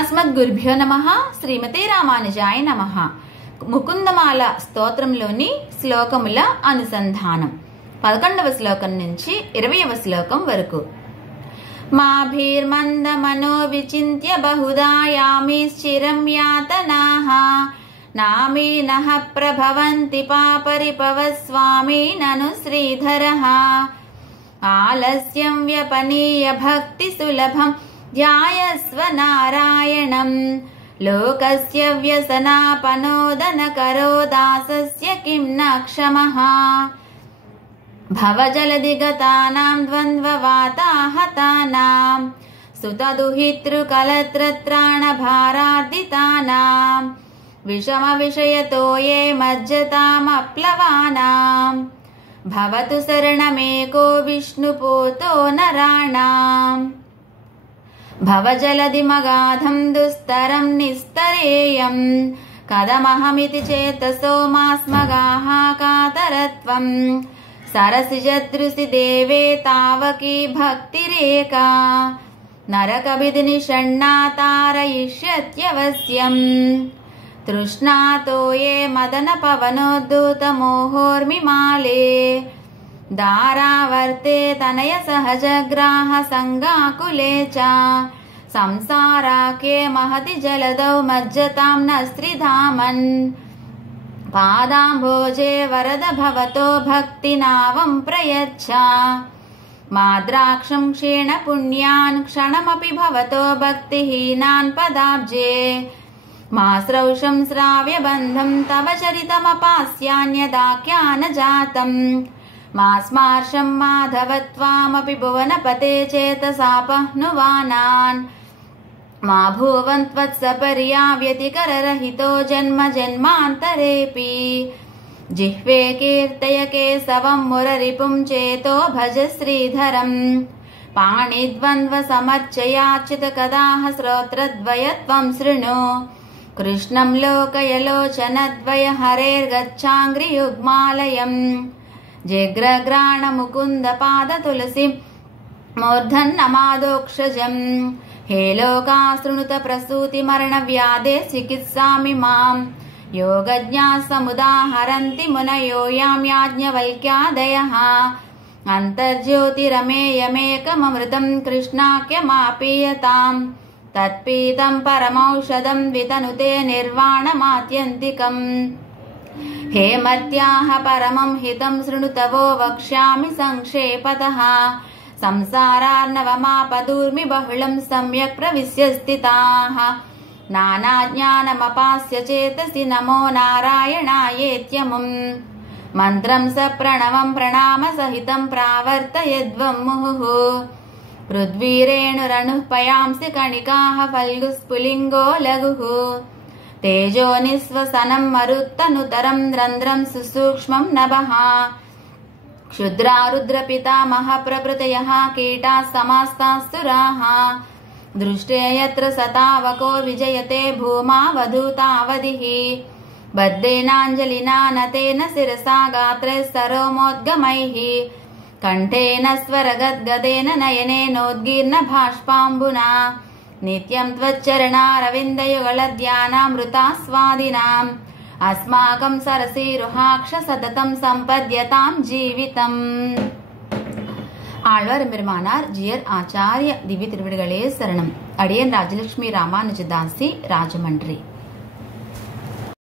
అస్మద్గురుభ్యో నమః. శ్రీమతే రామానుజాయ నమః. ముకుందమాల స్తోత్రంలోని శ్లోకముల అనుసంధానం 11వ శ్లోకం నుంచి 20వ శ్లోకం వరకు. మాభిర్మందమనో విచింత్య బహుదాయామిశ్చిరం యాతనాః నామీనః ప్రభవంతి పాపరిపవస్వామి నను శ్రీధరః ఆలస్యం వ్యపనీయ భక్తి సులభం ధ్యాయస్వ నారాయణం లోకస్య వ్యసనాపనోదన కరో దాసస్య కిం న క్షమః భవజలదిగతానాం ద్వంద్వవాతాహతానాం సుతదుహితృకలత్రత్రాణ భారార్దితానాం విషమ విషయతో ఏ మజ్జతామప్లవానాం భవతు శరణమేకో విష్ణుపోతో నరాణాం భవజలదిమగాధం దుస్తరం నిస్తరేయం కథమహమితి చేతసో మాస్మగాః కాతరత్వం సరసిజదృశి దేవే తావకీ భక్తిరేకా నరకవిధి నిషణ్ణా తారయిష్యత్యవశ్యం తృష్ణాతో ఏ మదన పవనోద్ధూతమోహోర్మిమాలే దారావర్తే తనయ సహజగ్రాహ సంగాకులే చ సంసారాకే మహతి జలదౌ మజ్జతాం నస్త్రిధామన్ పాదాంభోజే వరద భవతో భక్తినావం ప్రయచ్చ మాద్రాక్షం క్షీణ పుణ్యాన్ క్షణమపి భవతో భక్తిహీనాన్ పదాబ్జే మాశ్రౌషం శ్రావ్య బంధం తవ చరితమపాస్యాన్యదాఖ్యాన జాతం మాస్మార్షం మాధవత్వామపి భువనపతే చేతసాపహ్నువానాన్ మా భువన్ త్వత్సపర్యావ్యతికరరహితో జన్మ జన్మాంతరేపి జిహ్వే కీర్తయ కేశవం మురరిపుం చేతో భజ శ్రీధరం పాణిద్వంద్వ సమర్చయాచ్యుత కదాహ శ్రోత్రద్వయత్వం శృణు కృష్ణం లోకయలోచనద్వయ హరేర్గచ్చాంగ్రియుగ్మాలయం జగ్రగ్రాణ ముకుంద పాద తులసి మూర్ధన్నమాదోక్షజం హే లోకా శృణుత ప్రసూతి మరణ వ్యాధే చికిత్సామి మాం యోగజ్ఞా సముదాహరంతి మునయో యాం యాజ్ఞవల్క్యాదయః అంతర్జ్యోతిరమేయమేకమమృతం కృష్ణాఖ్యమాపీయతాం తత్పీతం పరమౌషధం వితనుతే నిర్వాణమాత్యంతికం హే మర్త్యాః పరమం హితం శృణుతవో వక్ష్యామి సంక్షేపతః సంసారార్ణవమాపదూర్మి బహుళం సమ్యక్ ప్రవిశ్య స్థితాః నానాజ్ఞానమపాస్య చేతసి నమో నారాయణాయేత్యముం మంత్రం స ప్రణవం ప్రణామ సహితం ప్రావర్తయద్వం ముహుః పృథ్వీరేణురనుః పయాంసి కణికాః ఫల్గుస్ఫులింగో లఘుః తేజో నిస్వసనం మరుత్తనుతరం రంధ్రం సుసూక్ష్మం నభః క్షుద్రారుద్రపితామహ ప్రభృతయః కీటాः సమాస్తాస్తురాः దృష్టే యత్ర సతావకో విజయతే భూమావధూతావధిః బద్ధేనాంజలినా నతేన శిరసా గాత్రైః సరోమోద్గమైః కంఠేన స్వరగద్గదేన నయనేనోద్గీర్ణ భాష్పాంబునా నిత్యం త్వచ్చరణారవిందయుగళధ్యానామృతాస్వాదినాం అస్మాకం సరసీరుహాక్ష సతతం సంపద్యతాం జీవితం. ఆళ్వార్ ఎம்பெருமானார் ஜியர் ஆச்சாரிய திவ்ய திருவடிகளே சரணம். அடியன் ராஜலட்சுமி ராமானுஜதாசி, ராஜமன்றி.